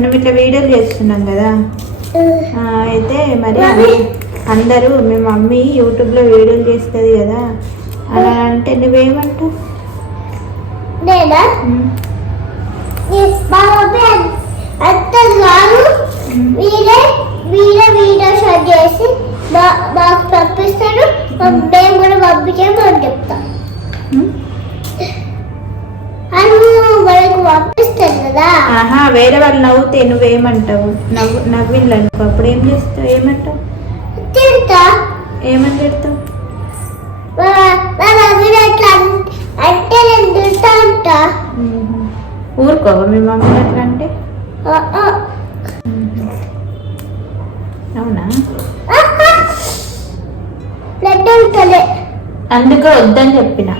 మనం ఇట్లా వీడియోలు చేస్తున్నాం కదా, అయితే మరి అందరూ మీ మమ్మీ యూట్యూబ్లో వీడియోలు చేస్తుంది కదా అలా అంటే నువ్వేమంటావు? నేనా వీడియో షాట్ చేసి మాకు పంపిస్తాడు, మేము కూడా పంపించామని చెప్తాం. మనకు పంపిస్తారు కదా. వేరే వాళ్ళు నవ్వుతే నువ్వేమంటావు? నవ్విండ్లు అనుకో, అప్పుడు ఏం చేస్తావు? ఏమంటావు? తిడతా. ఏమని తిడతావు? అట్లా అంటే నేను తిడతా ఉంటా. ఊరుకోవా మీ మమ్మీ అట్లా అంటే? అవునా? బ్లడ్ ఉంటుంది అందుకే వద్దని చెప్పిన.